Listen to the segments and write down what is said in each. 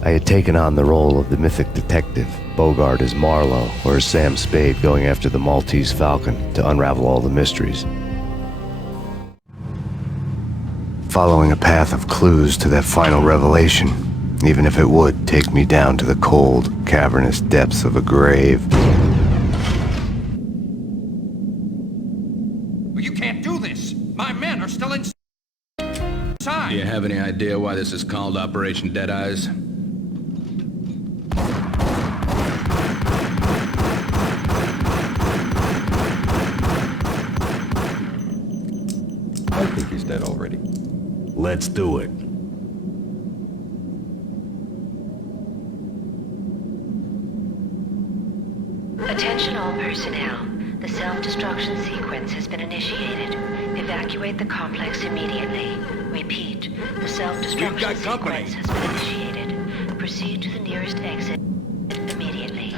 I had taken on the role of the mythic detective, Bogart as Marlowe, or as Sam Spade going after the Maltese Falcon to unravel all the mysteries. Following a path of clues to that final revelation, even if it would take me down to the cold, cavernous depths of a grave. You can't do this! My men are still inside! Do you have any idea why this is called Operation Dead Eyes? I think he's dead already. Let's do it. Attention all personnel. The self-destruction sequence has been initiated. Evacuate the complex immediately. Repeat, the self-destruction sequence has been initiated. Proceed to the nearest exit immediately.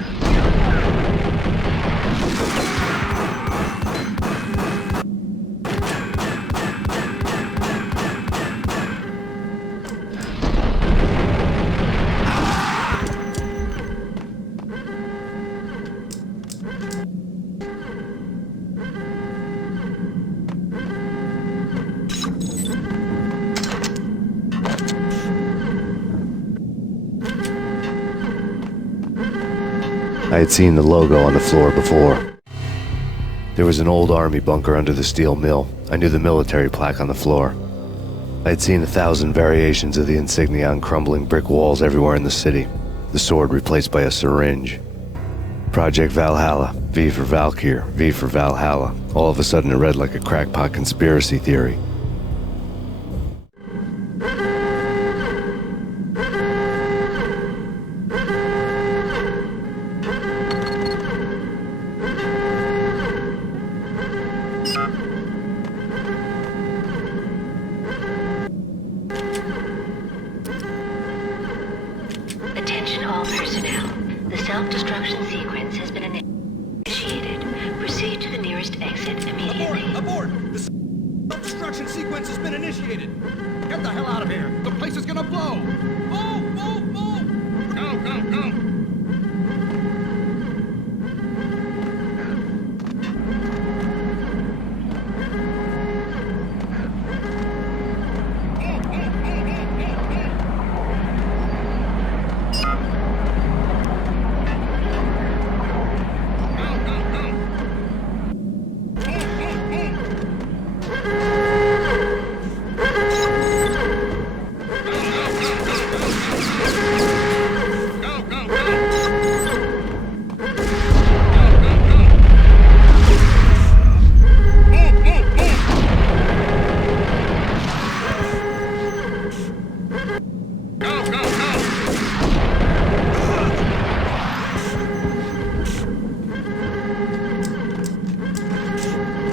I had seen the logo on the floor before. There was an old army bunker under the steel mill. I knew the military plaque on the floor. I had seen 1,000 variations of the insignia on crumbling brick walls everywhere in the city. The sword replaced by a syringe. Project Valhalla, V for Valkyr, V for Valhalla. All of a sudden it read like a crackpot conspiracy theory. Attention all personnel. The self-destruction sequence has been initiated. Proceed to the nearest exit immediately. Abort! The self-destruction sequence has been initiated! Get the hell out of here! The place is gonna blow! Move! Move! Move! Go! Go! Go!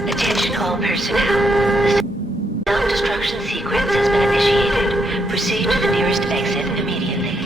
Attention all personnel. The self-destruction sequence has been initiated. Proceed to the nearest exit immediately.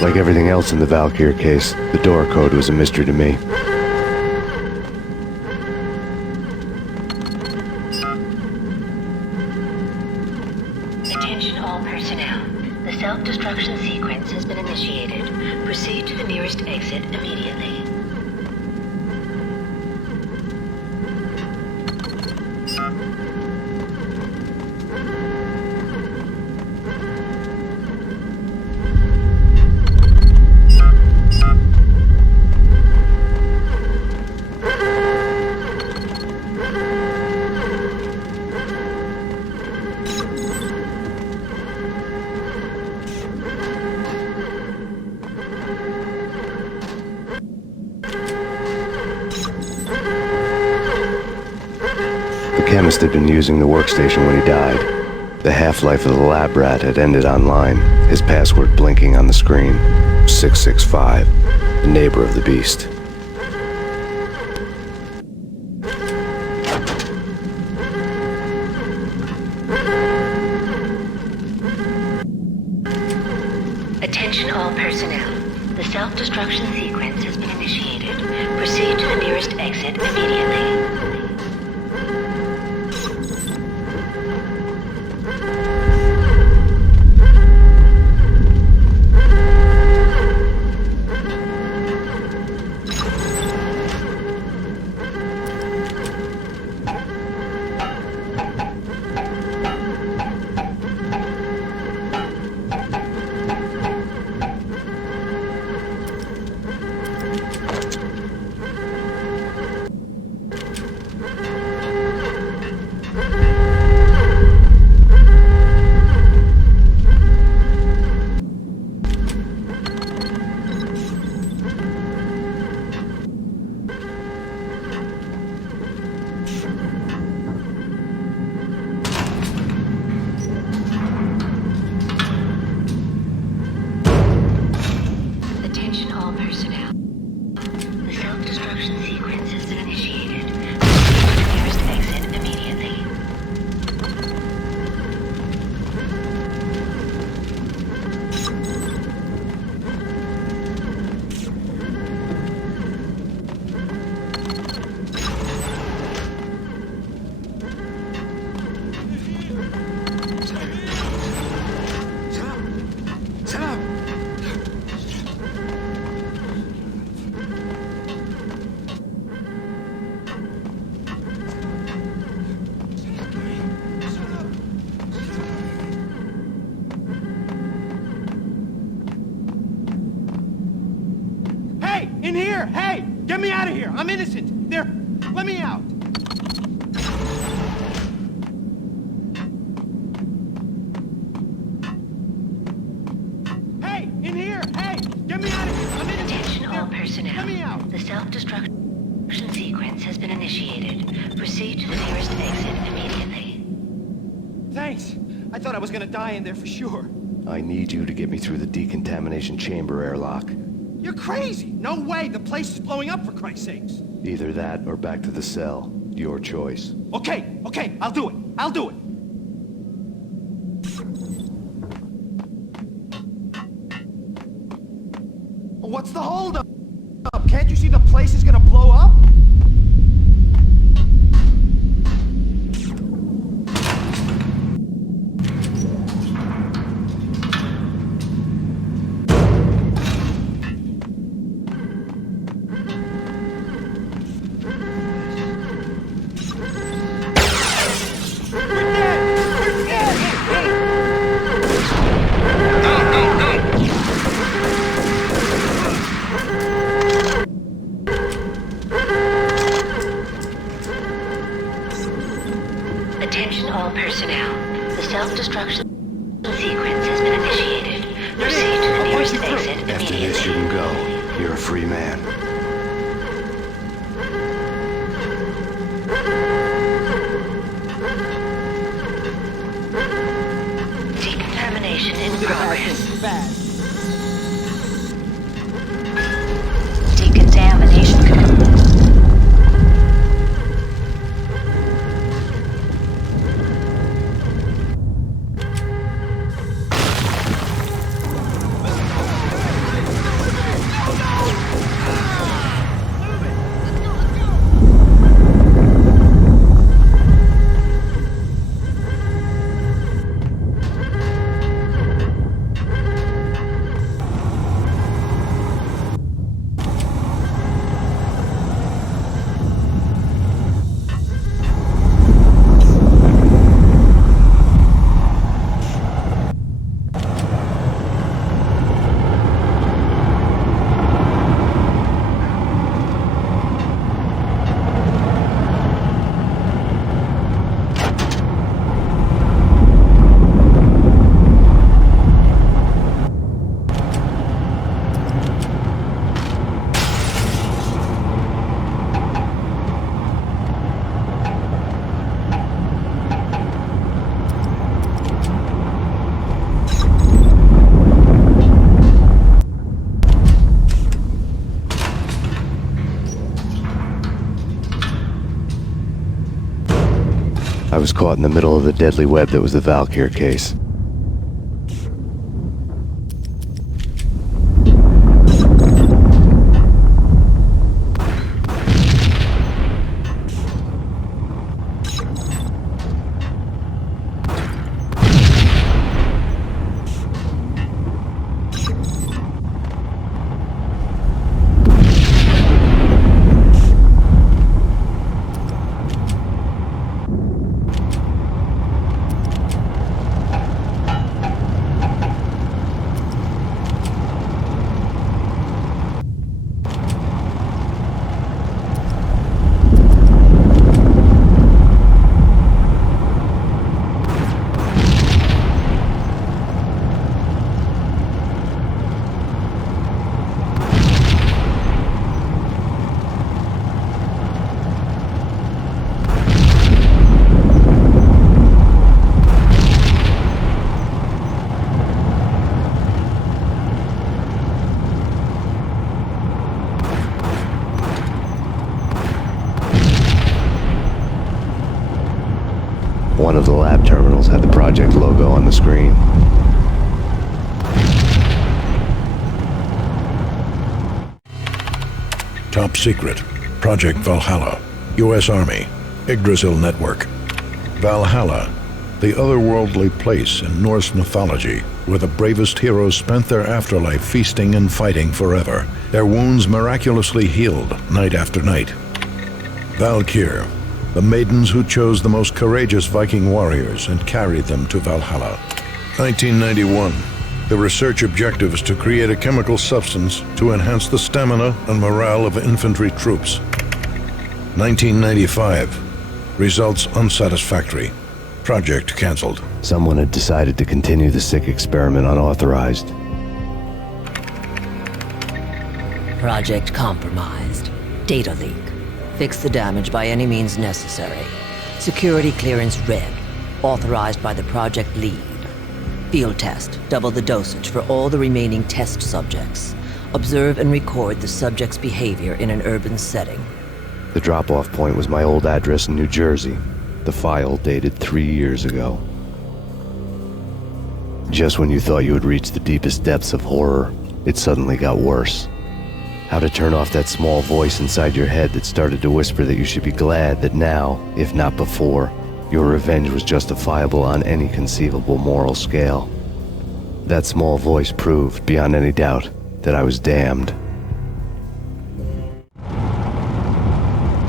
Like everything else in the Valkyr case, the door code was a mystery to me. Attention all personnel. The self-destruction sequence has been initiated. Proceed to the nearest exit immediately. chemist had been using the workstation when he died. The half-life of the lab rat had ended online, his password blinking on the screen. 665, the neighbor of the beast. Attention all personnel. The self-destruction sequence has been initiated. Proceed to the nearest exit immediately. In here! Hey! Get me out of here! I'm innocent! There! Let me out! Hey! In here! Hey! Get me out of here! I'm innocent! Attention all personnel. Let me out! The self-destruction sequence has been initiated. Proceed to the nearest exit immediately. Thanks! I thought I was gonna die in there for sure. I need you to get me through the decontamination chamber airlock. You're crazy! No way! The place is blowing up, for Christ's sakes! Either that or back to the cell. Your choice. Okay, I'll do it! I'll do it! What's the holdup? Can't you see the place is gonna blow up? Attention all personnel. The self-destruction sequence has been initiated. Proceed to the nearest exit After this, you immediately. can go. You're a free man. Decontamination in progress. Bad. Decontamination complete. was caught in the middle of the deadly web that was the Valkyr case. One of the lab terminals had the project logo on the screen. Top secret. Project Valhalla. U.S. Army. Yggdrasil Network. Valhalla, the otherworldly place in Norse mythology where the bravest heroes spent their afterlife feasting and fighting forever, their wounds miraculously healed night after night. Valkyr, the maidens who chose the most courageous Viking warriors and carried them to Valhalla. 1991. The research objective is to create a chemical substance to enhance the stamina and morale of infantry troops. 1995. Results unsatisfactory. Project cancelled. Someone had decided to continue the sick experiment unauthorized. Project compromised. Data leak. Fix the damage by any means necessary. Security clearance red. Authorized by the project lead. Field test. Double the dosage for all the remaining test subjects. Observe and record the subject's behavior in an urban setting. The drop-off point was my old address in New Jersey. The file dated 3 years ago. Just when you thought you had reached the deepest depths of horror, it suddenly got worse. How to turn off that small voice inside your head that started to whisper that you should be glad that now, if not before, your revenge was justifiable on any conceivable moral scale. That small voice proved, beyond any doubt, that I was damned.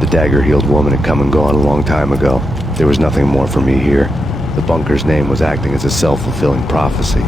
The dagger-heeled woman had come and gone a long time ago. There was nothing more for me here. The bunker's name was acting as a self-fulfilling prophecy.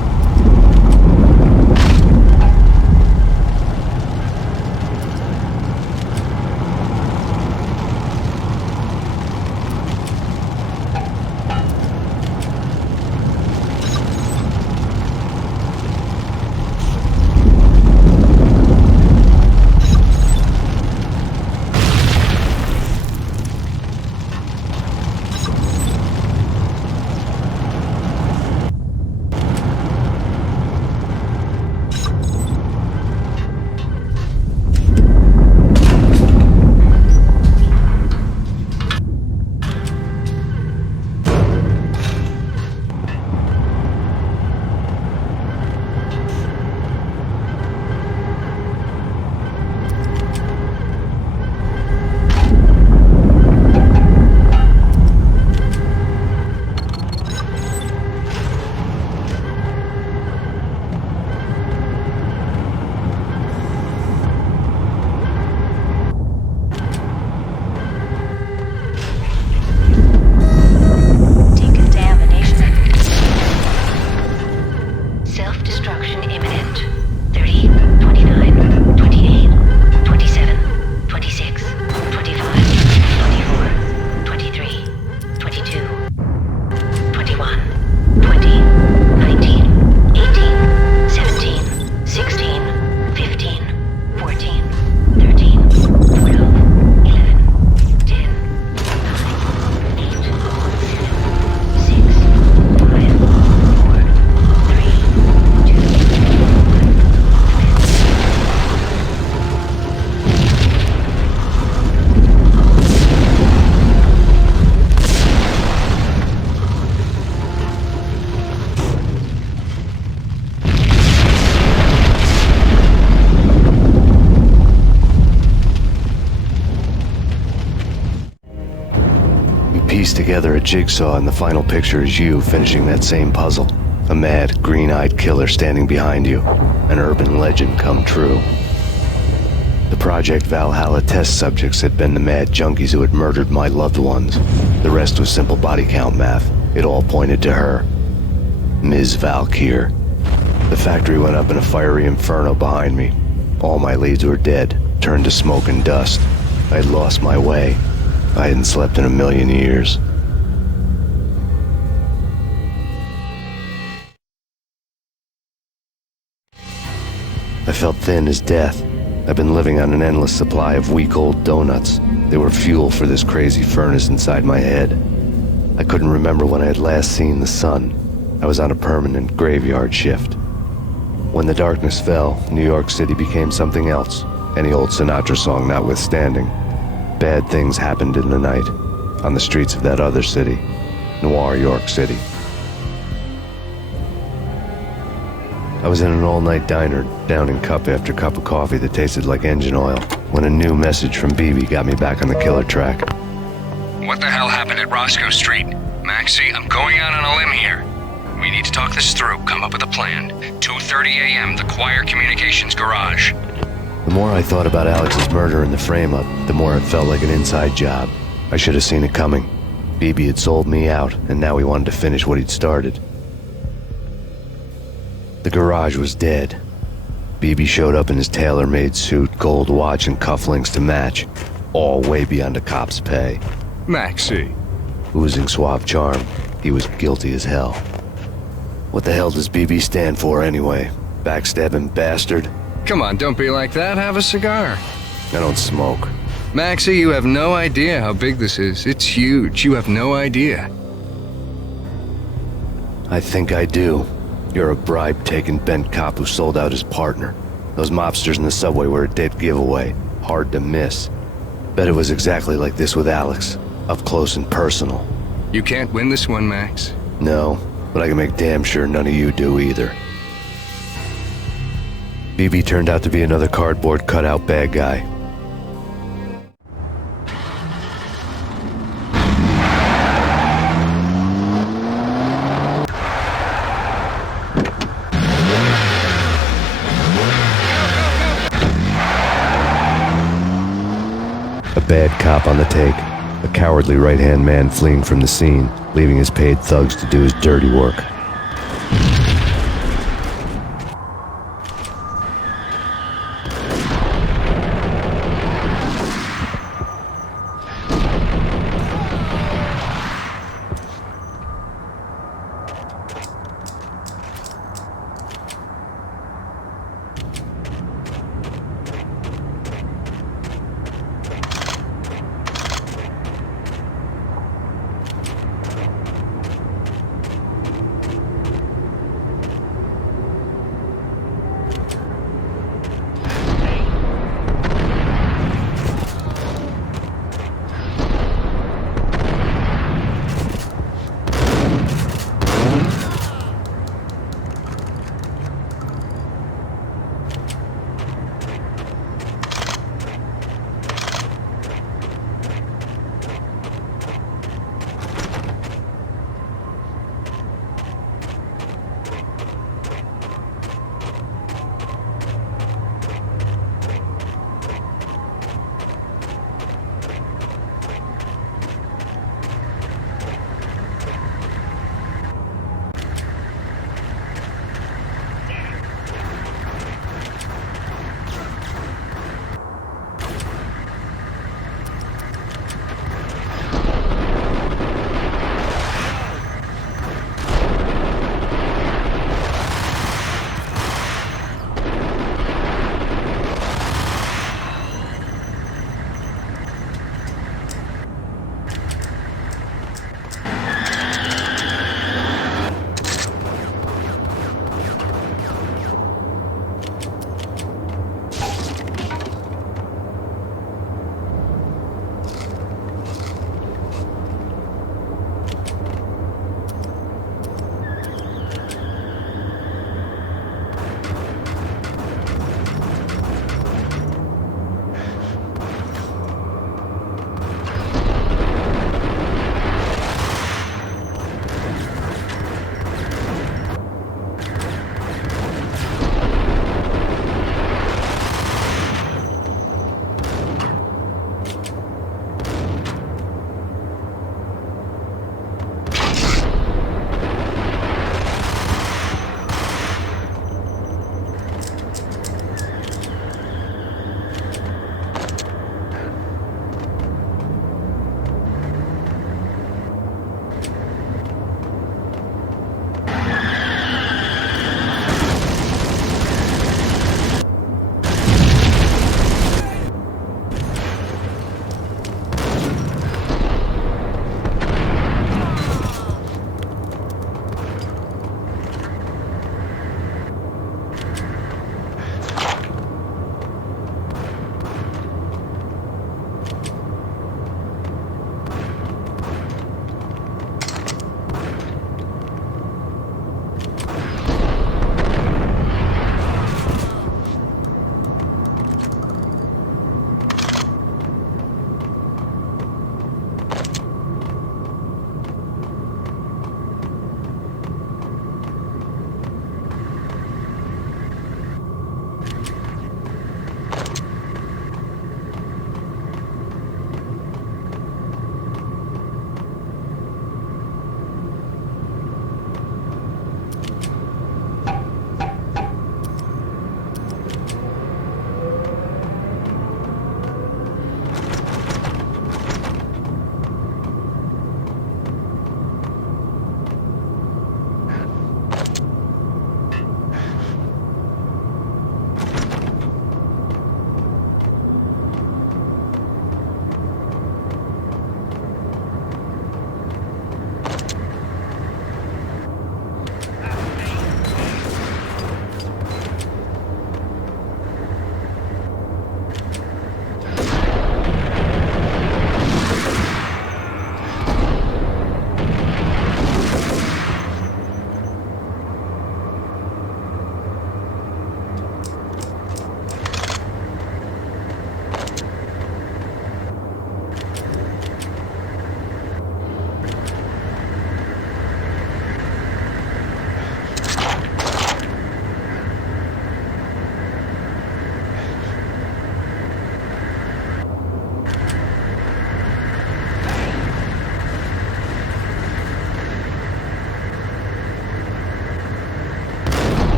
pieced together a jigsaw, and the final picture is you finishing that same puzzle. A mad, green-eyed killer standing behind you. An urban legend come true. The Project Valhalla test subjects had been the mad junkies who had murdered my loved ones. The rest was simple body count math. It all pointed to her. Ms. Valkyr. The factory went up in a fiery inferno behind me. All my leads were dead, turned to smoke and dust. I had lost my way. I hadn't slept in a million years. I felt thin as death. I've been living on an endless supply of week-old donuts. They were fuel for this crazy furnace inside my head. I couldn't remember when I had last seen the sun. I was on a permanent graveyard shift. When the darkness fell, New York City became something else, any old Sinatra song notwithstanding. Bad things happened in the night, on the streets of that other city, Noir York City. I was in an all-night diner, downing cup after cup of coffee that tasted like engine oil, when a new message from BB got me back on the killer track. What the hell happened at Roscoe Street? Maxie, I'm going out on a limb here. We need to talk this through, come up with a plan. 2:30 a.m., the Choir Communications Garage. The more I thought about Alex's murder and the frame-up, the more it felt like an inside job. I should have seen it coming. BB had sold me out, and now he wanted to finish what he'd started. The garage was dead. BB showed up in his tailor-made suit, gold watch, and cufflinks to match, all way beyond a cop's pay. Maxie. Oozing suave charm, he was guilty as hell. What the hell does BB stand for anyway? Backstabbing bastard? Come on, don't be like that. Have a cigar. I don't smoke. Maxie, you have no idea how big this is. It's huge. You have no idea. I think I do. You're a bribe-taking bent cop who sold out his partner. Those mobsters in the subway were a dead giveaway. Hard to miss. Bet it was exactly like this with Alex. Up close and personal. You can't win this one, Max. No, but I can make damn sure none of you do either. BB turned out to be another cardboard cutout bad guy. A bad cop on the take, a cowardly right-hand man fleeing from the scene, leaving his paid thugs to do his dirty work.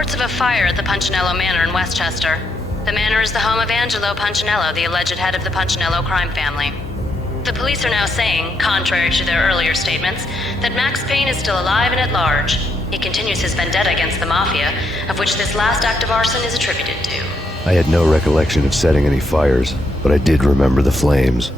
reports of a fire at the Punchinello Manor in Westchester. The manor is the home of Angelo Punchinello, the alleged head of the Punchinello crime family. The police are now saying, contrary to their earlier statements, that Max Payne is still alive and at large. He continues his vendetta against the Mafia, of which this last act of arson is attributed to. I had no recollection of setting any fires, but I did remember the flames.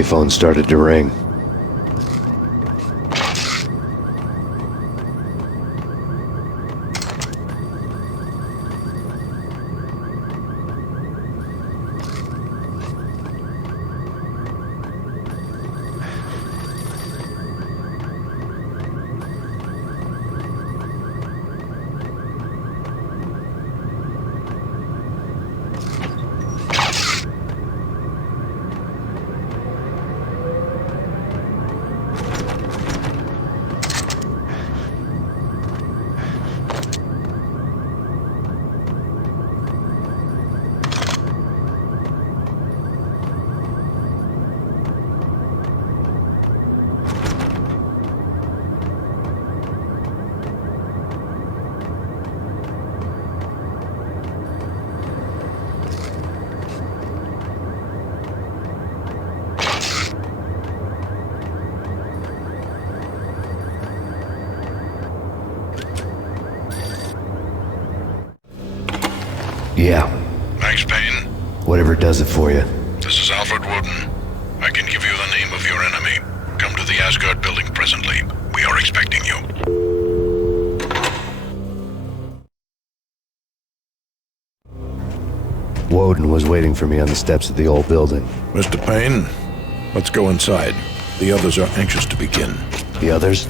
payphone started to ring. Yeah. MaxPayne, Whatever does it for you. this is Alfred Woden. I can give you the name of your enemy. Come to the Asgard building presently. We are expecting you. Woden was waiting for me on the steps of the old building. Mr. Payne, let's go inside. The others are anxious to begin. The others?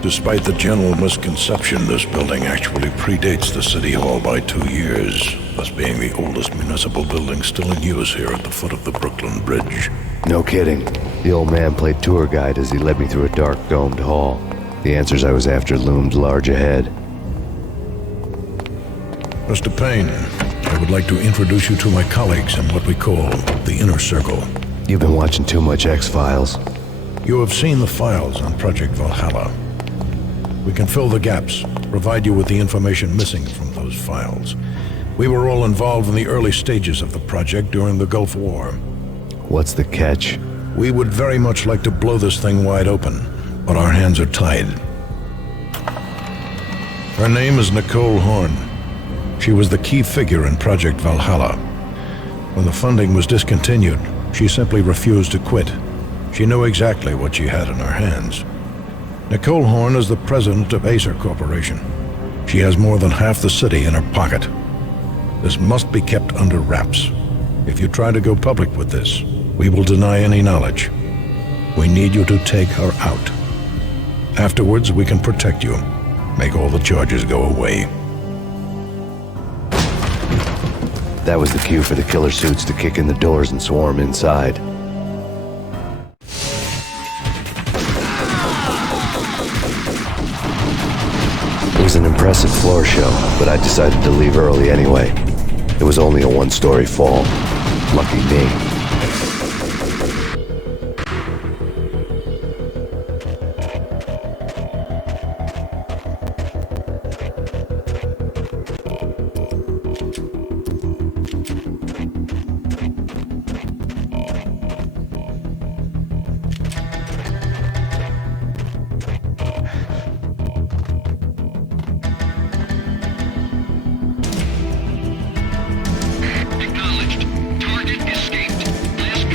Despite the general misconception, this building actually predates the City Hall by 2 years, thus being the oldest municipal building still in use here at the foot of the Brooklyn Bridge. No kidding. The old man played tour guide as he led me through a dark domed hall. The answers I was after loomed large ahead. Mr. Payne, I would like to introduce you to my colleagues in what we call the Inner Circle. You've been watching too much X-Files. You have seen the files on Project Valhalla. We can fill the gaps, provide you with the information missing from those files. We were all involved in the early stages of the project during the Gulf War. What's the catch? We would very much like to blow this thing wide open, but our hands are tied. Her name is Nicole Horn. She was the key figure in Project Valhalla. When the funding was discontinued, she simply refused to quit. She knew exactly what she had in her hands. Nicole Horn is the president of Acer Corporation. She has more than half the city in her pocket. This must be kept under wraps. If you try to go public with this, we will deny any knowledge. We need you to take her out. Afterwards, we can protect you, make all the charges go away. That was the cue for the killer suits to kick in the doors and swarm inside. It was an impressive floor show, but I decided to leave early anyway. It was only a one-story fall. Lucky me. Acknowledged. Target escaped. Last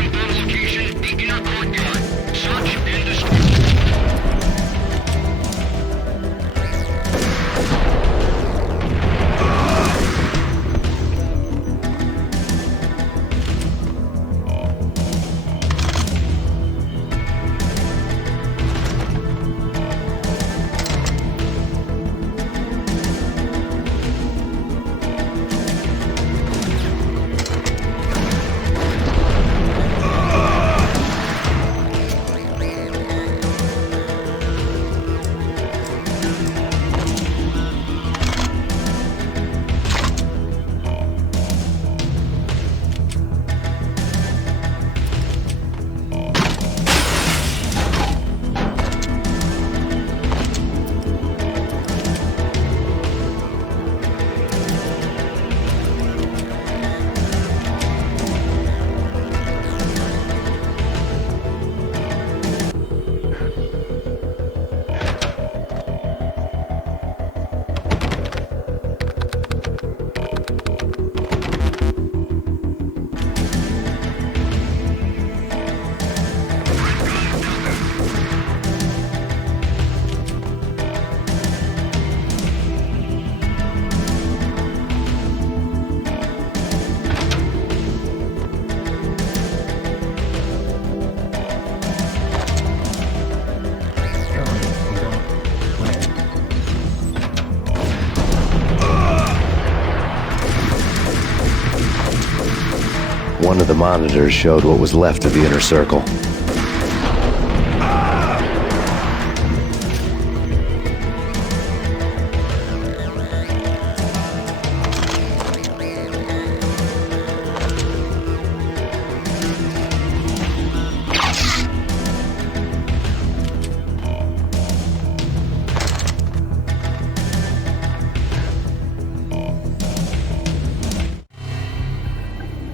One of the monitors showed what was left of the inner circle.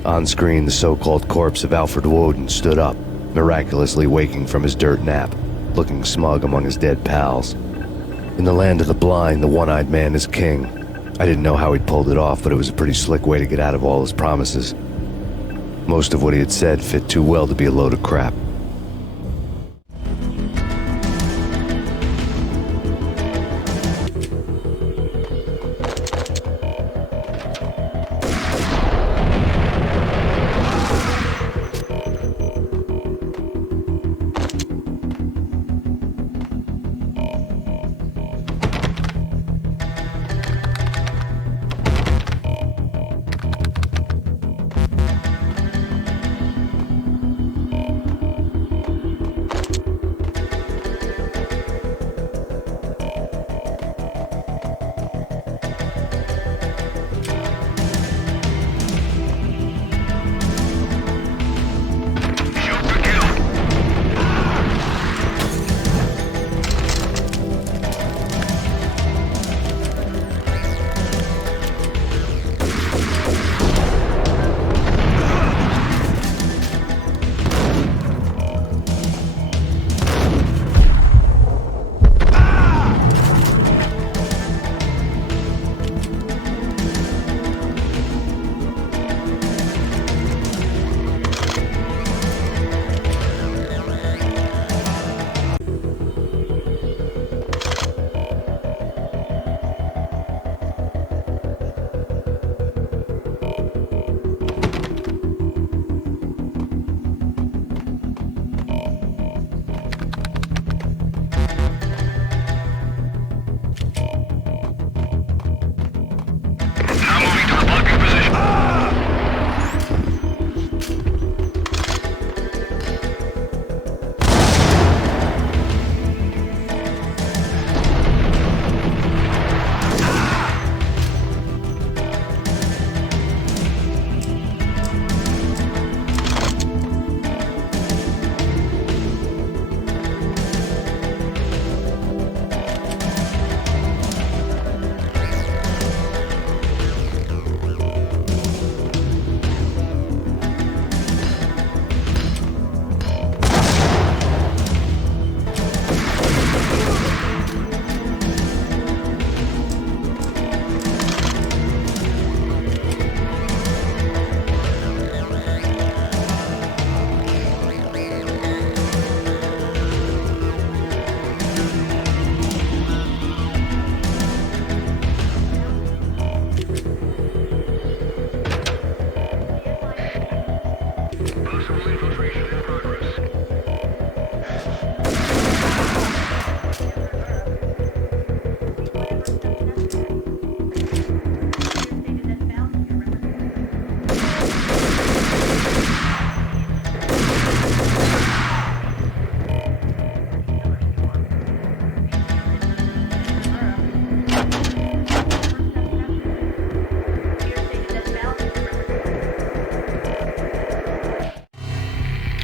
On screen, the so-called corpse of Alfred Woden stood up, miraculously waking from his dirt nap, looking smug among his dead pals. In the land of the blind, the one-eyed man is king. I didn't know how he'd pulled it off, but it was a pretty slick way to get out of all his promises. Most of what he had said fit too well to be a load of crap.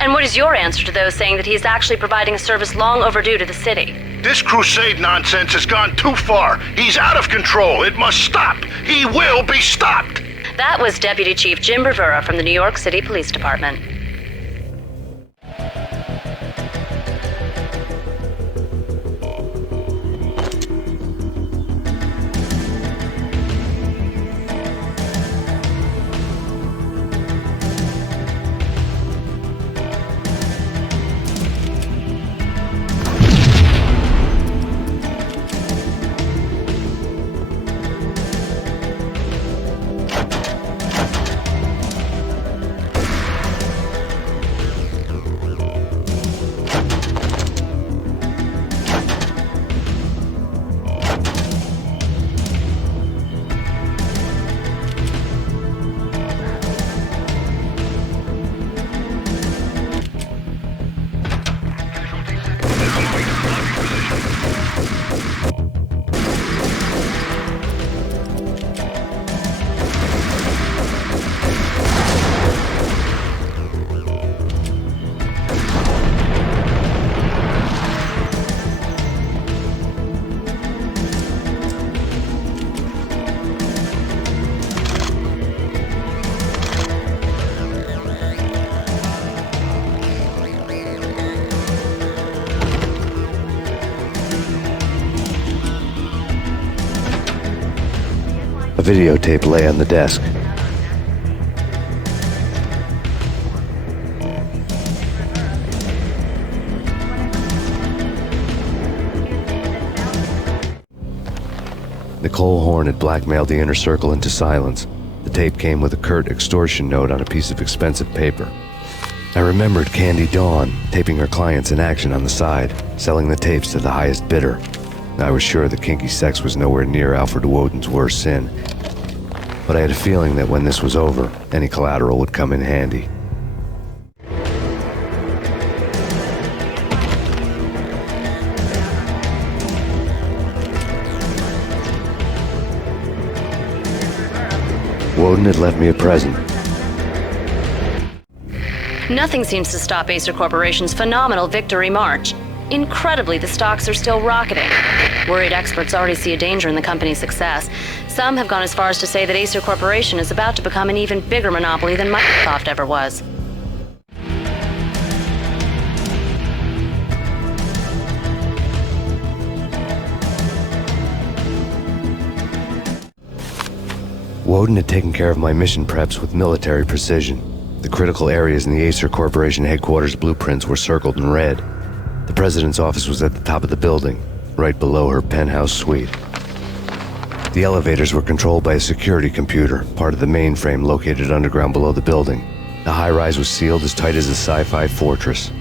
And what is your answer to those saying that he's actually providing a service long overdue to the city? This crusade nonsense has gone too far. He's out of control. It must stop. He will be stopped. That was Deputy Chief Jim Bravura from the New York City Police Department. videotape lay on the desk. Nicole Horn had blackmailed the inner circle into silence. The tape came with a curt extortion note on a piece of expensive paper. I remembered Candy Dawn taping her clients in action on the side, selling the tapes to the highest bidder. I was sure that kinky sex was nowhere near Alfred Woden's worst sin, but I had a feeling that when this was over, any collateral would come in handy. Woden had left me a present. Nothing seems to stop Acer Corporation's phenomenal victory march. Incredibly, the stocks are still rocketing. Worried experts already see a danger in the company's success. Some have gone as far as to say that Acer Corporation is about to become an even bigger monopoly than Microsoft ever was. Woden had taken care of my mission preps with military precision. The critical areas in the Acer Corporation headquarters blueprints were circled in red. The president's office was at the top of the building, right below her penthouse suite. The elevators were controlled by a security computer, part of the mainframe located underground below the building. The high-rise was sealed as tight as a sci-fi fortress.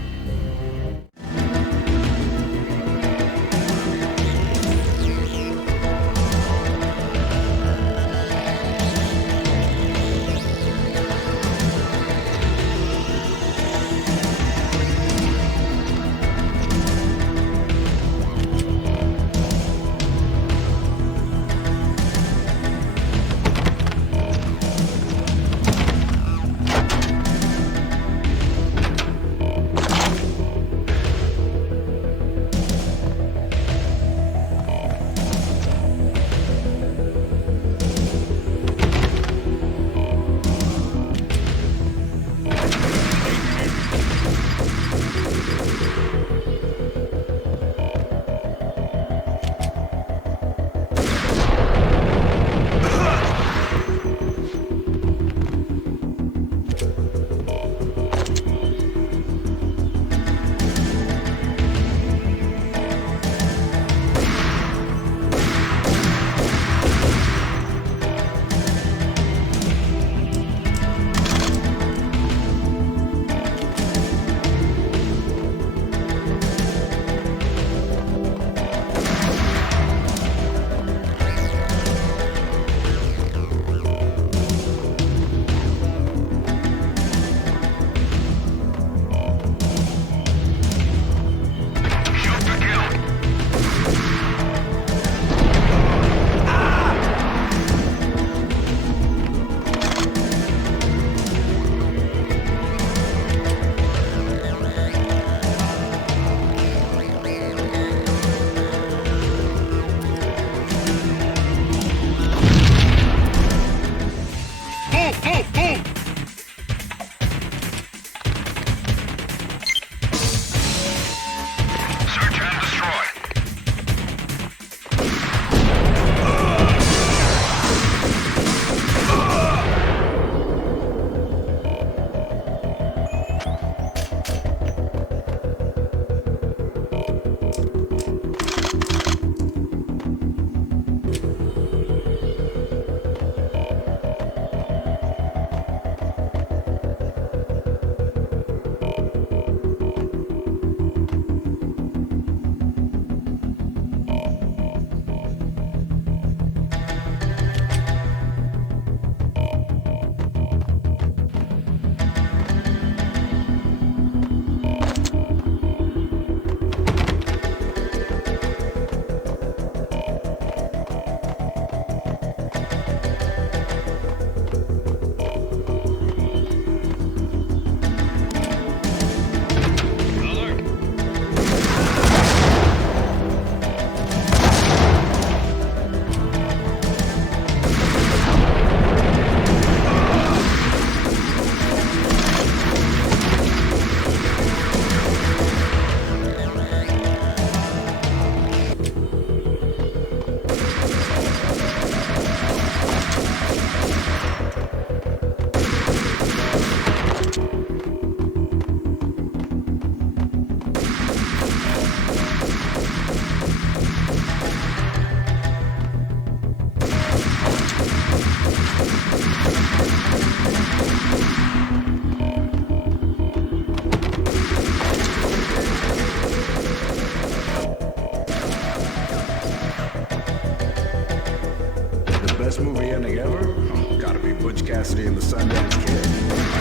ending ever? Oh, gotta be Butch Cassidy and the Sundance Kid.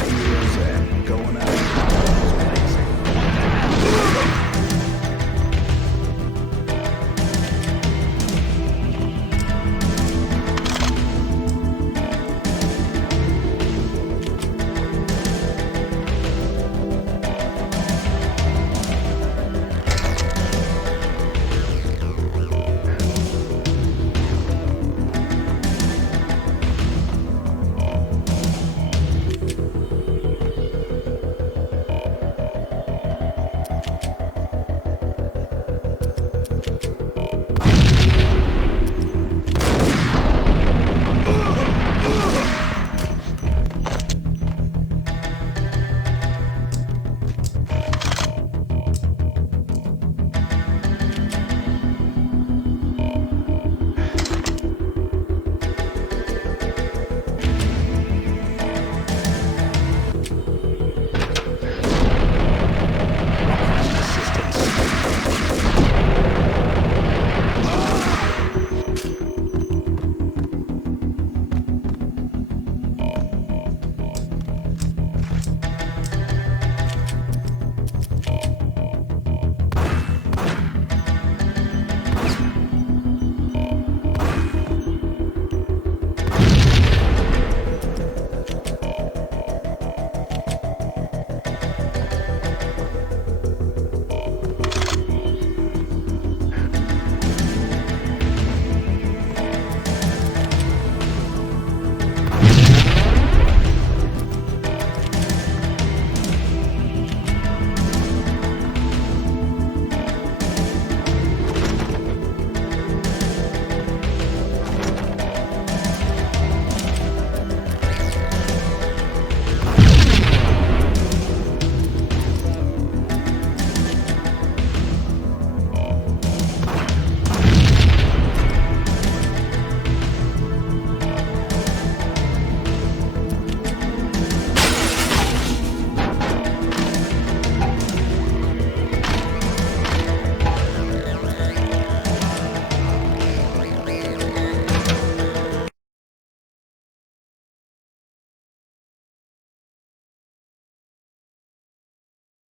Heroes going